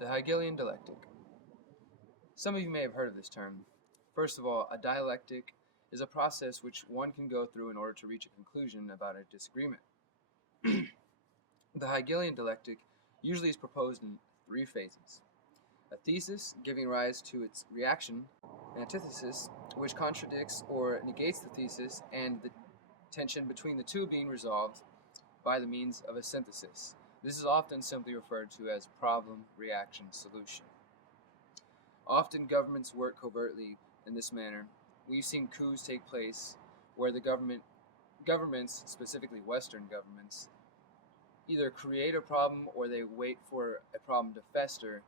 The Hegelian dialectic. Some of you may have heard of this term. First of all, a dialectic is a process which one can go through in order to reach a conclusion about a disagreement. The Hegelian dialectic usually is proposed in three phases. A thesis, giving rise to its reaction, an antithesis, which contradicts or negates the thesis, and the tension between the two being resolved by the means of a synthesis. This is often simply referred to as problem, reaction, solution. Often governments work covertly in this manner. We've seen coups take place where the governments, specifically Western governments, either create a problem or they wait for a problem to fester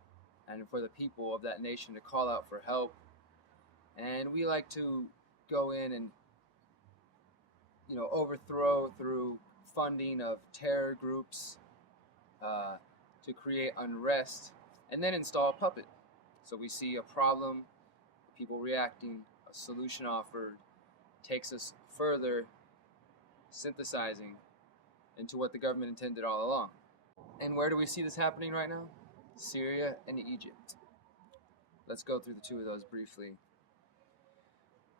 and for the people of that nation to call out for help. And we like to go in and overthrow through funding of terror groups to create unrest and then install a puppet. So we see a problem, people reacting, a solution offered, takes us further, synthesizing into what the government intended all along. And where do we see this happening right now? Syria and Egypt. Let's go through the two of those briefly.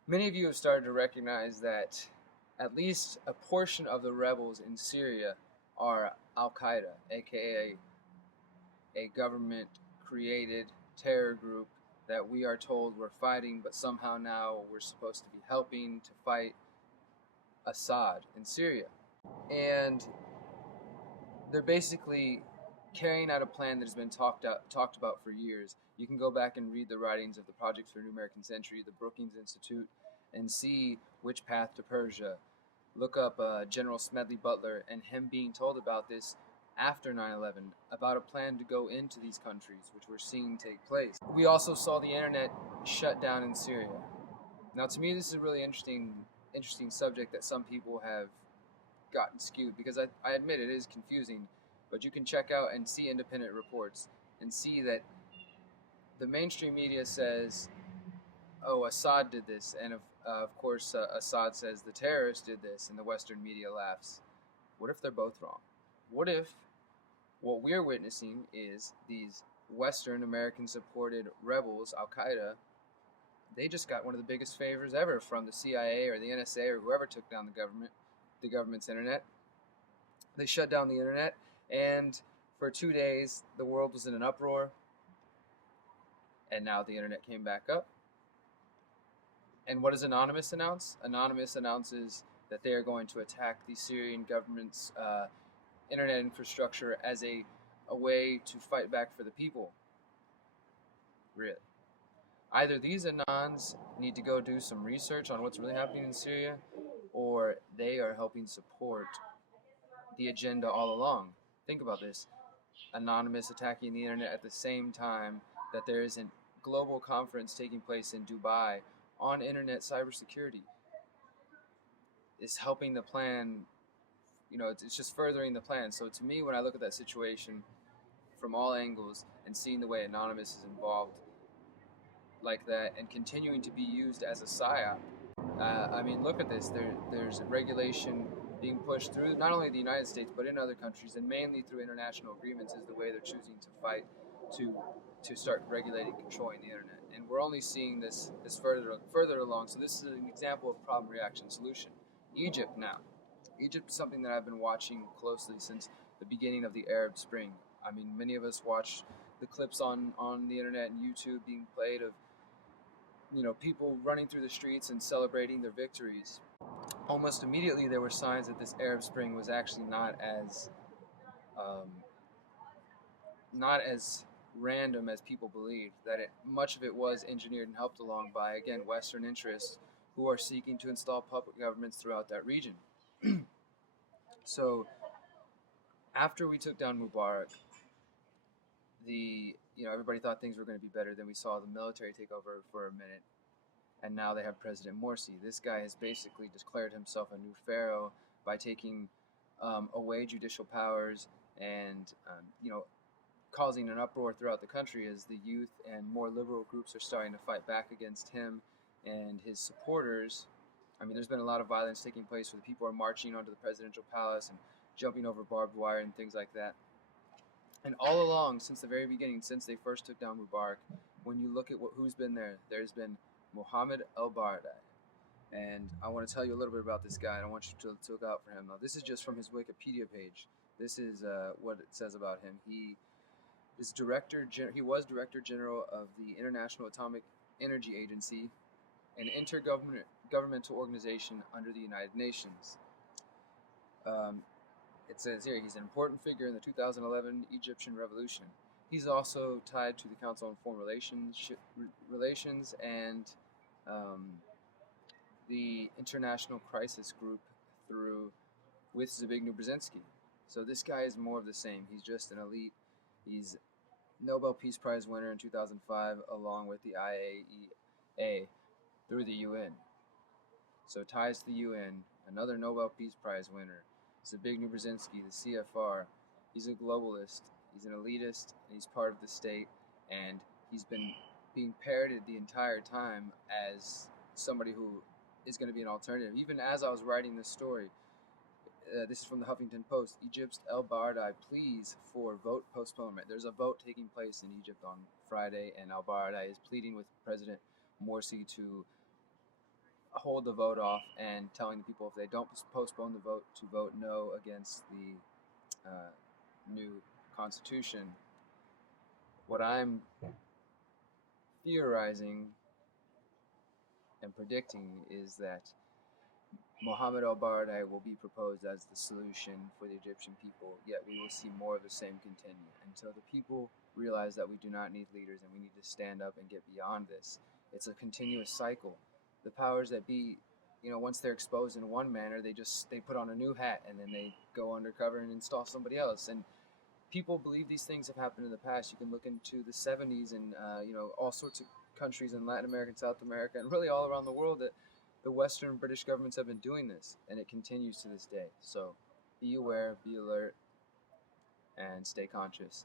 Many of you have started to recognize that at least a portion of the rebels in Syria are Al-Qaeda, aka a government-created terror group that we are told we're fighting, but somehow now we're supposed to be helping to fight Assad in Syria. And they're basically carrying out a plan that has been talked about for years. You can go back and read the writings of the Project for a New American Century, the Brookings Institute, and see which path to Persia. Look up General Smedley Butler and him being told about this after 9/11, about a plan to go into these countries, which we're seeing take place. We also saw the internet shut down in Syria. Now, to me, this is a really interesting subject that some people have gotten skewed, because I admit it is confusing, but you can check out and see independent reports and see that the mainstream media says, oh, Assad did this, and of course Assad says the terrorists did this, and the Western media laughs. What if they're both wrong? What if what we're witnessing is these Western American supported rebels, Al-Qaeda, they just got one of the biggest favors ever from the CIA or the NSA or whoever took down the government's internet. They shut down the internet, and for 2 days the world was in an uproar, and now the internet came back up. And what does Anonymous announce? Anonymous announces that they are going to attack the Syrian government's internet infrastructure as a way to fight back for the people. Really. Either these Anons need to go do some research on what's really happening in Syria, or they are helping support the agenda all along. Think about this. Anonymous attacking the internet at the same time that there is a global conference taking place in Dubai on internet cybersecurity. It's helping the plan, it's just furthering the plan. So to me, when I look at that situation from all angles and seeing the way Anonymous is involved like that and continuing to be used as a psyop, look at this. There's regulation being pushed through not only the United States but in other countries, and mainly through international agreements is the way they're choosing to fight to start regulating, controlling the internet. And we're only seeing this further along. So this is an example of problem, reaction, solution. Egypt now. Egypt is something that I've been watching closely since the beginning of the Arab Spring. Many of us watch the clips on the internet and YouTube being played of people running through the streets and celebrating their victories. Almost immediately there were signs that this Arab Spring was actually not as random as people believed, that much of it was engineered and helped along by, again, Western interests who are seeking to install puppet governments throughout that region. So after we took down Mubarak, everybody thought things were going to be better. Then we saw the military take over for a minute, and now they have President Morsi. This guy has basically declared himself a new pharaoh by taking away judicial powers and causing an uproar throughout the country as the youth and more liberal groups are starting to fight back against him and his supporters. There's been a lot of violence taking place where the people are marching onto the presidential palace and jumping over barbed wire and things like that. And all along, since the very beginning, since they first took down Mubarak, when you look at who's been there, there's been Mohammed al-Baradei. And I want to tell you a little bit about this guy, and I want you to look out for him. Now, this is just from his Wikipedia page. This is what it says about him. He was Director General of the International Atomic Energy Agency, an intergovernmental organization under the United Nations. It says here he's an important figure in the 2011 Egyptian Revolution. He's also tied to the Council on Foreign Relations and the International Crisis Group with Zbigniew Brzezinski. So this guy is more of the same. He's just an elite. He's Nobel Peace Prize winner in 2005, along with the IAEA through the UN. So ties to the UN, another Nobel Peace Prize winner. Zbigniew Brzezinski, the CFR. He's a globalist. He's an elitist. He's part of the state, and he's been being parroted the entire time as somebody who is going to be an alternative. Even as I was writing this story, this is from the Huffington Post. Egypt's al-Baradei pleads for vote postponement. There's a vote taking place in Egypt on Friday, and al-Baradei is pleading with President Morsi to hold the vote off and telling the people if they don't postpone the vote to vote no against the new constitution. What I'm theorizing and predicting is that Mohammed al-Baradei will be proposed as the solution for the Egyptian people, yet we will see more of the same continue until the people realize that we do not need leaders and we need to stand up and get beyond this. It's a continuous cycle. The powers that be, once they're exposed in one manner, they put on a new hat and then they go undercover and install somebody else. And people believe these things have happened in the past. You can look into the 70s and all sorts of countries in Latin America and South America and really all around the world that the Western British governments have been doing this, and it continues to this day. So be aware, be alert, and stay conscious.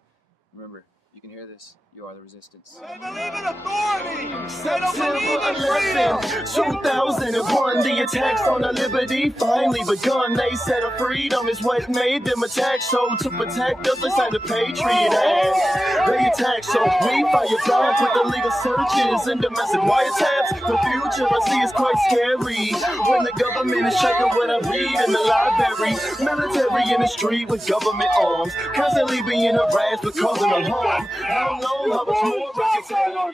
Remember, you can hear this. You are the resistance. They believe in authority. They don't believe in freedom. 2001, the attacks on our liberty finally begun. They said our freedom is what made them attack. So to protect us, they signed a Patriot Act. They attack, so we fire back with illegal searches and domestic wiretaps. The future I see is quite scary when the government is checking what I read in the library. Military in the street with government arms, constantly being harassed but causing them harm. I don't know how much more I can tell.